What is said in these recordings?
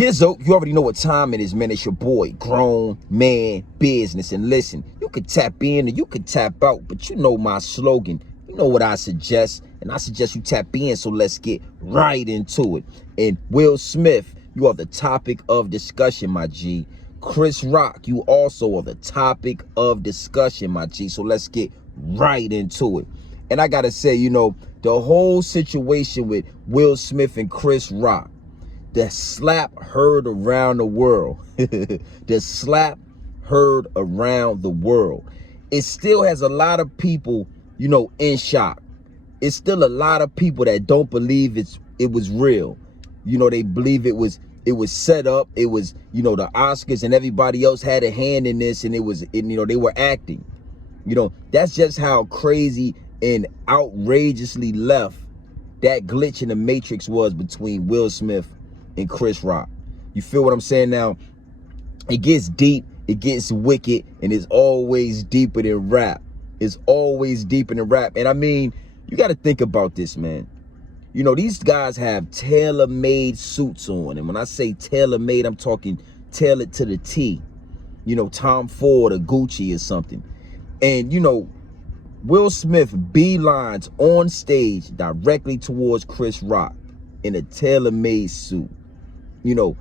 Yizzo, you already know what time it is, man. It's your boy, Grown Man Business. And listen, you could tap in or you could tap out, but you know my slogan. You know what I suggest, and I suggest you tap in, so let's get right into it. And Will Smith, you are the topic of discussion, my G. Chris Rock, you also are the topic of discussion, my G. So let's get right into it. And I gotta say, you know, the whole situation with Will Smith and Chris Rock, the slap heard around the world. The slap heard around the world. It still has a lot of people, you know, in shock. It's still a lot of people that don't believe it was real. You know, they believe it was set up. It was, you know, the Oscars and everybody else had a hand in this, and you know, they were acting. You know, that's just how crazy and outrageously left that glitch in the matrix was between Will Smith and Chris Rock. You feel what I'm saying? Now, it gets deep, it gets wicked, and it's always deeper than rap. It's always deeper than rap. And I mean, you got to think about this, man. You know, these guys have tailor-made suits on. And when I say tailor-made, I'm talking tailored to the T. You know, Tom Ford or Gucci or something. And, you know, Will Smith beelines on stage directly towards Chris Rock in a tailor-made suit. You know,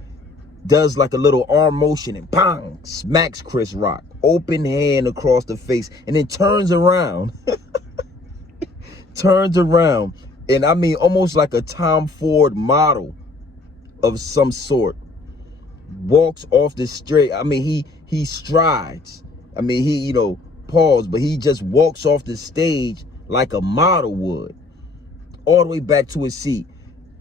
does like a little arm motion and bang, smacks Chris Rock, open hand across the face, and then turns around. Turns around, and I mean almost like a Tom Ford model of some sort, walks off the straight. I mean, he strides. I mean, he, you know, pause, but he just walks off the stage like a model would, all the way back to his seat.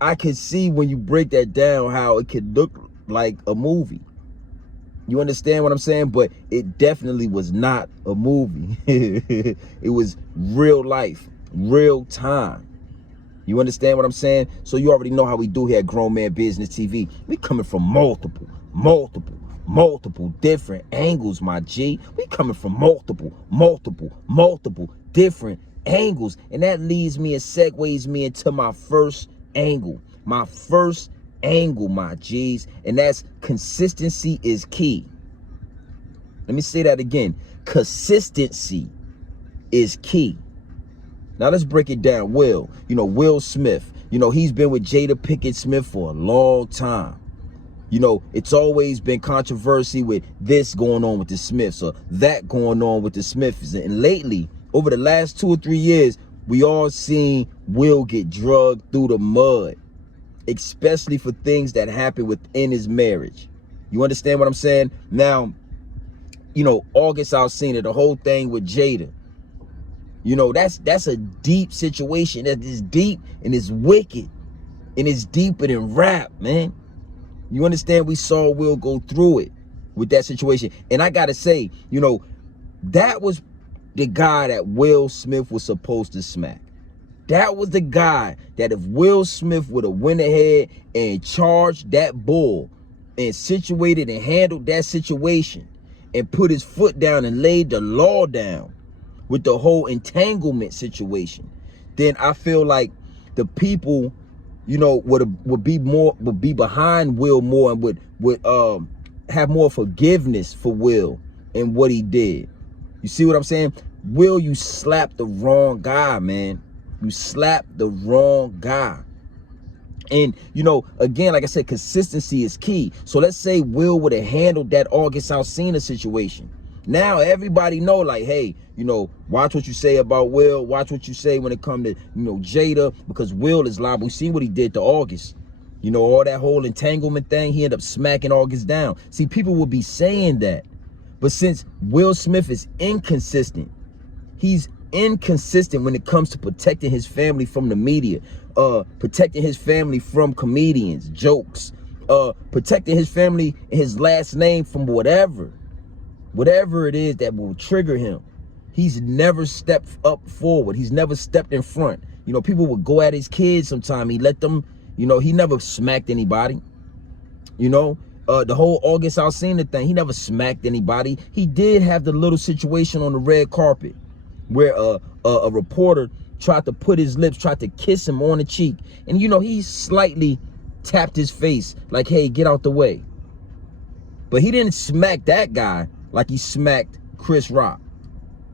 I can see when you break that down how it could look like a movie. You understand what I'm saying? But it definitely was not a movie. It was real life, real time. You understand what I'm saying? So you already know how we do here at Grown Man Business TV. We coming from multiple different angles, my G. We coming from multiple different angles. And that leads me and segues me into my first angle. My first angle, my G's. And that's consistency is key. Let me say that again. Consistency is key. Now let's break it down. Will Smith, you know, he's been with Jada Pinkett Smith for a long time. You know, it's always been controversy with this going on with the Smiths or that going on with the Smiths. And lately, over the last 2 or 3 years, we all seen Will get drugged through the mud, especially for things that happened within his marriage. You understand what I'm saying? Now, you know, August Alsina, the whole thing with Jada. You know, that's a deep situation. That is deep and it's wicked. And it's deeper than rap, man. You understand? We saw Will go through it with that situation. And I gotta say, you know, that was the guy that Will Smith was supposed to smack. That was the guy that if Will Smith would have went ahead and charged that bull and situated and handled that situation and put his foot down and laid the law down with the whole entanglement situation, then I feel like the people, you know, would be behind Will more and would have more forgiveness for Will and what he did. You see what I'm saying? Will, you slapped the wrong guy, man. You slapped the wrong guy. And, you know, again, like I said, consistency is key. So let's say Will would have handled that August Alsina situation. Now everybody know, like, hey, you know, watch what you say about Will. Watch what you say when it comes to, you know, Jada, because Will is liable. We see what he did to August. You know, all that whole entanglement thing, he ended up smacking August down. See, people will be saying that. But since Will Smith is inconsistent, he's inconsistent when it comes to protecting his family from the media, protecting his family from comedians, jokes, protecting his family and his last name from whatever it is that will trigger him. He's never stepped up forward. He's never stepped in front. You know, people would go at his kids sometime. He let them, you know, he never smacked anybody. You know, the whole August Alsina thing, he never smacked anybody. He did have the little situation on the red carpet where a reporter tried to put his lips, tried to kiss him on the cheek. And, you know, he slightly tapped his face like, hey, get out the way. But he didn't smack that guy like he smacked Chris Rock.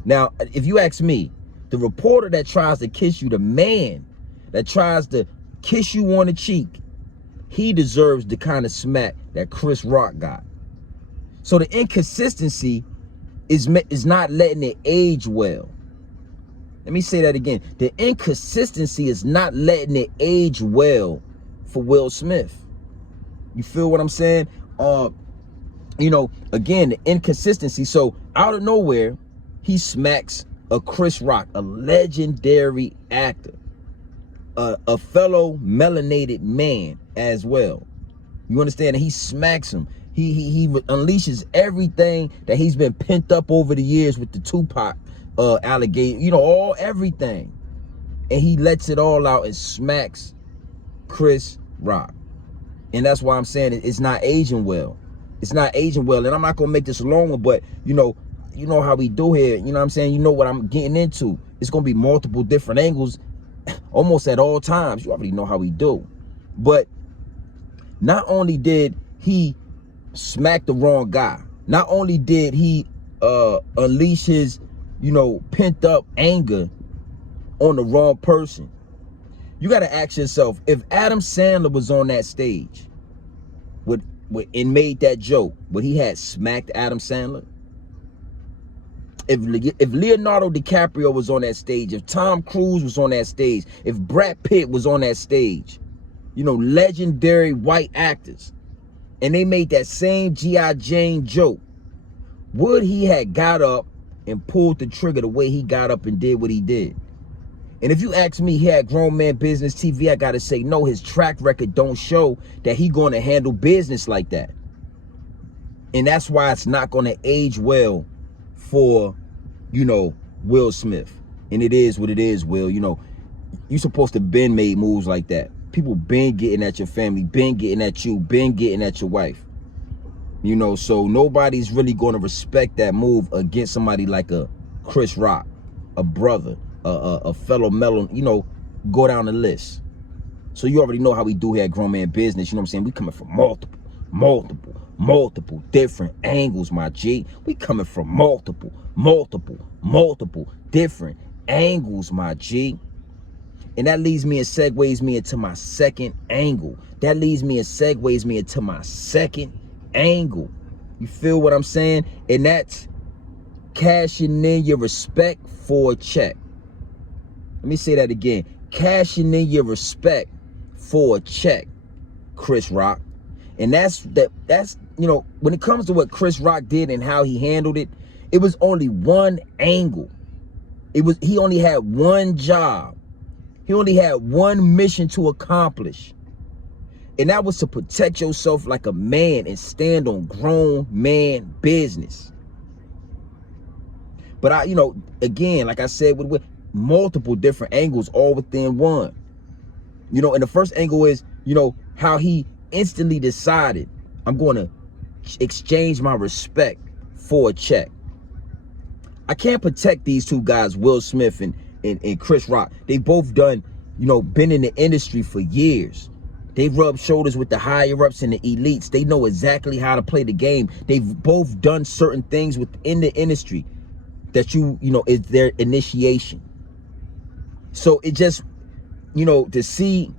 Now, if you ask me, the reporter that tries to kiss you, the man that tries to kiss you on the cheek, he deserves the kind of smack that Chris Rock got. So the inconsistency is not letting it age well. Let me say that again. The inconsistency is not letting it age well for Will Smith. You feel what I'm saying? You know, again, the inconsistency. So out of nowhere, he smacks a Chris Rock, a legendary actor, a fellow melanated man as well. You understand? And he smacks him. He unleashes everything that he's been pent up over the years with the Tupac allegation, you know, everything. And he lets it all out and smacks Chris Rock. And that's why I'm saying it's not aging well. It's not aging well. And I'm not gonna make this longer, but you know how we do here. You know what I'm saying? You know what I'm getting into. It's gonna be multiple different angles almost at all times. You already know how we do. But not only did he smack the wrong guy, not only did he unleash his, you know, pent up anger on the wrong person. You got to ask yourself, if Adam Sandler was on that stage and made that joke, would he had smacked Adam Sandler? If Leonardo DiCaprio was on that stage, if Tom Cruise was on that stage, if Brad Pitt was on that stage, you know, legendary white actors, and they made that same G.I. Jane joke, would he had got up and pulled the trigger the way he got up and did what he did? And if you ask me, he had Grown Man Business TV, I gotta say no. His track record don't show that he gonna handle business like that. And that's why it's not gonna age well for, you know, Will Smith. And it is what it is, Will. You know, you supposed to been made moves like that. People been getting at your family, been getting at you, been getting at your wife. You know, so nobody's really gonna respect that move against somebody like a Chris Rock, a brother, a fellow mellow, you know, go down the list. So you already know how we do here at Grown Man Business. You know what I'm saying? We coming from multiple different angles, my G. We coming from multiple different angles, my G. And that leads me and segues me into my second angle. That leads me and segues me into my second angle. You feel what I'm saying? And that's cashing in your respect for a check. Let me say that again. Cashing in your respect for a check, Chris Rock. And that's you know, when it comes to what Chris Rock did and how he handled it, it was only one angle. He only had one job. He only had one mission to accomplish. And that was to protect yourself like a man and stand on grown man business. But you know, again, like I said, with multiple different angles all within one. You know, and the first angle is, you know, how he instantly decided, I'm going to exchange my respect for a check. I can't protect these two guys, Will Smith and Chris Rock. They both done, you know, been in the industry for years. They've rubbed shoulders with the higher ups and the elites. They know exactly how to play the game. They've both done certain things within the industry that you know, is their initiation. So it just, you know, to see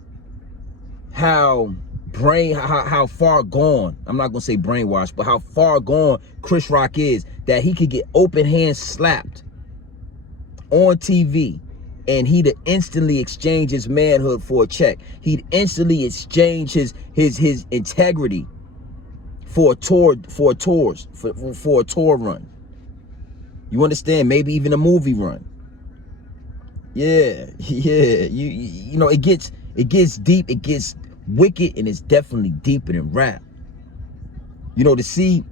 how far gone, I'm not gonna say brainwashed, but how far gone Chris Rock is, that he could get open hand slapped on TV and he'd instantly exchange his manhood for a check. He'd instantly exchange his integrity for a tour run. You understand? Maybe even a movie run. Yeah. You know, it gets deep, it gets wicked, and it's definitely deeper than rap. You know, to see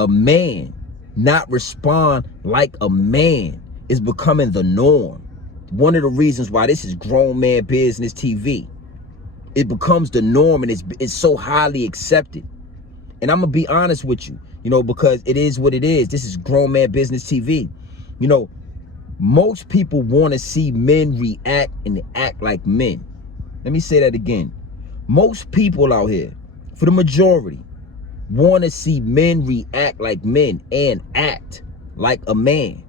a man not respond like a man is becoming the norm. One of the reasons why this is Grown Man Business TV. It becomes the norm, and it's so highly accepted. And I'm gonna be honest with you, you know, because it is what it is. This is Grown Man Business TV. You know, most people want to see men react and act like men. Let me say that again. Most people out here, for the majority, want to see men react like men and act like a man.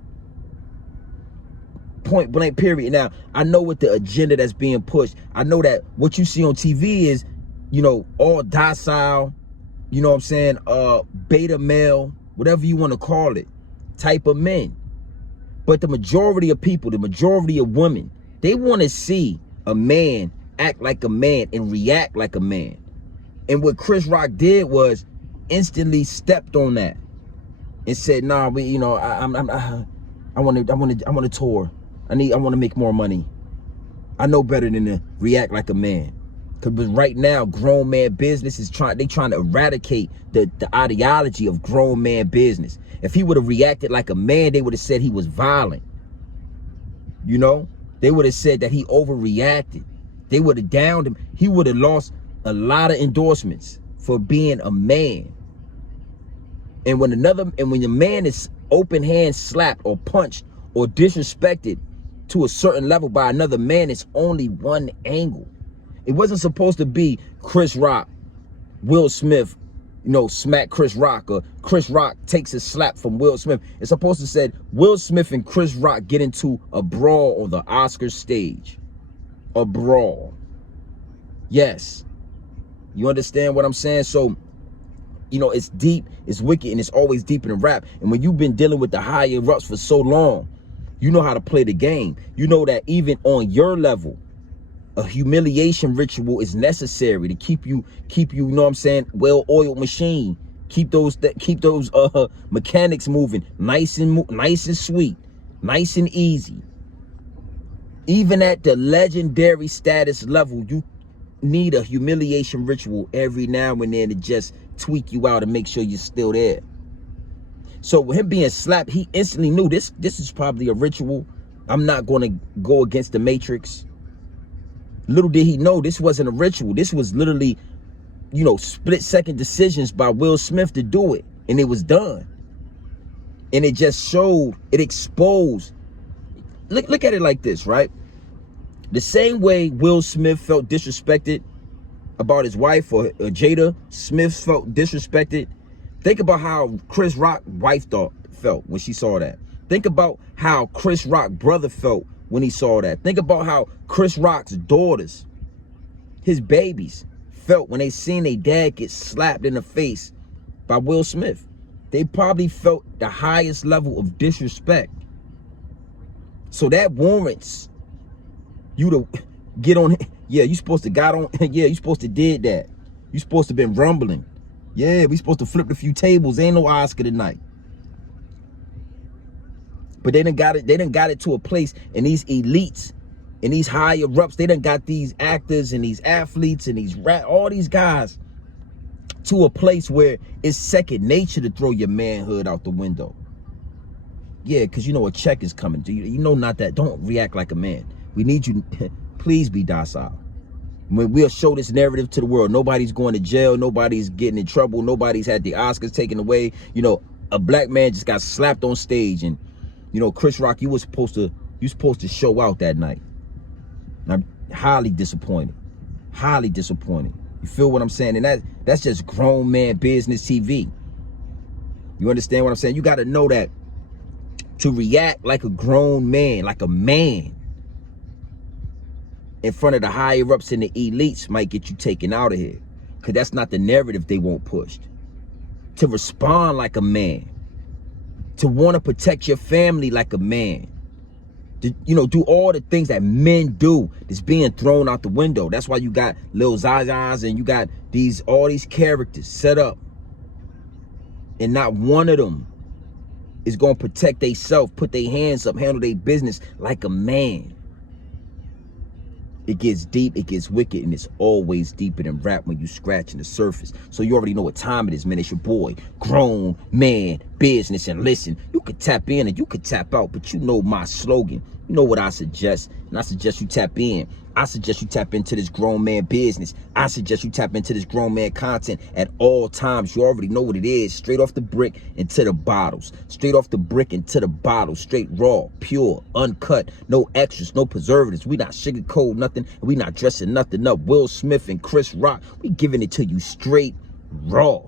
Point blank, period. Now, I know what the agenda that's being pushed. I know that what you see on TV is, you know, all docile, you know what I'm saying, beta male, whatever you want to call it, type of men. But the majority of people, the majority of women, they want to see a man act like a man and react like a man. And what Chris Rock did was instantly stepped on that and said, "Nah, we, you know, I want to tour. I want to make more money. I know better than to react like a man." Because right now, grown man business is trying to eradicate the ideology of grown man business. If he would have reacted like a man, they would have said he was violent. You know, they would have said that he overreacted. They would have downed him. He would have lost a lot of endorsements for being a man. And when a man is open hand slapped or punched or disrespected to a certain level by another man, it's only one angle. It wasn't supposed to be Chris Rock, Will Smith, you know, smack Chris Rock, or Chris Rock takes a slap from Will Smith. It's supposed to say Will Smith and Chris Rock get into a brawl on the Oscar stage. A brawl. Yes. You understand what I'm saying? So, you know, it's deep, it's wicked, and it's always deeper than rap. And when you've been dealing with the higher ups for so long, you know how to play the game. You know that even on your level, a humiliation ritual is necessary to keep you, you know what I'm saying, well-oiled machine. Keep those mechanics moving nice and sweet, nice and easy. Even at the legendary status level, you need a humiliation ritual every now and then to just tweak you out and make sure you're still there. So with him being slapped, he instantly knew this is probably a ritual. I'm not going to go against the Matrix. Little did he know this wasn't a ritual. This was literally, you know, split-second decisions by Will Smith to do it. And it was done. And it just showed, it exposed. Look at it like this, right? The same way Will Smith felt disrespected about his wife, or Jada Smith felt disrespected, think about how Chris Rock's wife felt when she saw that. Think about how Chris Rock's brother felt when he saw that. Think about how Chris Rock's daughters, his babies, felt when they seen their dad get slapped in the face by Will Smith. They probably felt the highest level of disrespect. So that warrants you to get on. Yeah, you supposed to got on. Yeah, you supposed to did that. You supposed to been rumbling. Yeah, we supposed to flip a few tables. Ain't no Oscar tonight. But they done got it to a place, and these elites and these higher ups, they done got these actors and these athletes and these all these guys to a place where it's second nature to throw your manhood out the window. Yeah, because you know a check is coming. You know not that. Don't react like a man. We need you. Please be docile. We'll show this narrative to the world. Nobody's going to jail. Nobody's getting in trouble. Nobody's had the Oscars taken away. You know, a black man just got slapped on stage, and you know, Chris Rock, you supposed to show out that night. I'm highly disappointed. Highly disappointed. You feel what I'm saying? And that's just grown man business TV. You understand what I'm saying? You got to know that to react like a grown man, like a man, in front of the higher ups and the elites might get you taken out of here. Because that's not the narrative they want pushed. To respond like a man. To want to protect your family like a man. To, you know, do all the things that men do that's being thrown out the window. That's why you got Lil Zazaz and you got all these characters set up. And not one of them is going to protect themselves, put their hands up, handle their business like a man. It gets deep, it gets wicked, and it's always deeper than rap when you scratching the surface. So you already know what time it is, man. It's your boy, Grown Man business and listen. You could tap in and you could tap out, but you know my slogan. You know what I suggest, and I suggest you tap in. I suggest you tap into this grown man business. I suggest you tap into this grown man content at all times. You already know what it is. Straight off the brick into the bottles. Straight off the brick into the bottles. Straight raw, pure, uncut. No extras, no preservatives. We not sugarcoat nothing. And we not dressing nothing up. Will Smith and Chris Rock, we giving it to you straight raw.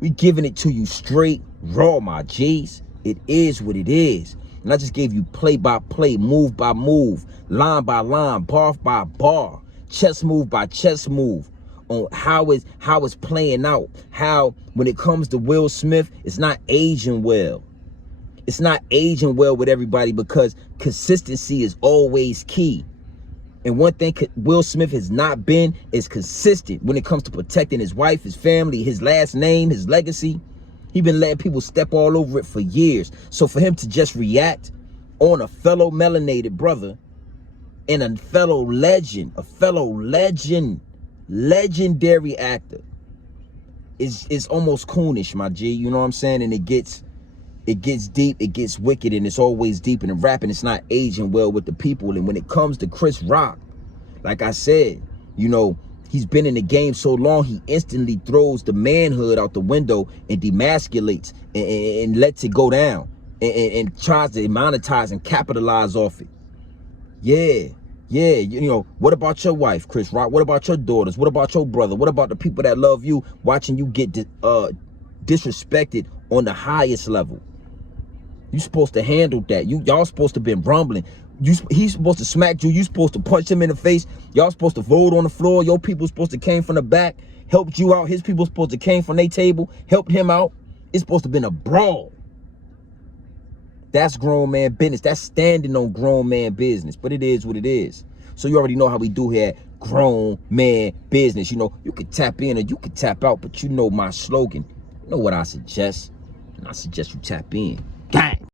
We giving it to you straight raw, my G's. It is what it is. And I just gave you play by play, move by move, line by line, bar by bar, chess move by chess move on how it's playing out. How when it comes to Will Smith, it's not aging well. It's not aging well with everybody because consistency is always key. And one thing Will Smith has not been is consistent when it comes to protecting his wife, his family, his last name, his legacy. He's been letting people step all over it for years. So for him to just react on a fellow melanated brother and a fellow legend, legendary actor is almost coonish, my G. You know what I'm saying? And it gets deep, it gets wicked, and it's always deep. And in rapping, it's not aging well with the people. And when it comes to Chris Rock, like I said, you know, he's been in the game so long, he instantly throws the manhood out the window and demasculates and lets it go down and tries to monetize and capitalize off it. Yeah, you know, what about your wife, Chris Rock? What about your daughters? What about your brother? What about the people that love you, watching you get disrespected on the highest level? You supposed to handle that. Y'all supposed to been rumbling. He's supposed to smack you. You supposed to punch him in the face. Y'all supposed to vote on the floor. Your people supposed to came from the back, helped you out. His people supposed to came from their table, helped him out. It's supposed to been a brawl. That's grown man business. That's standing on grown man business. But it is what it is. So you already know how we do here. Grown man business. You know, you could tap in or you could tap out, but you know my slogan. You know what I suggest? And I suggest you tap in. Gang.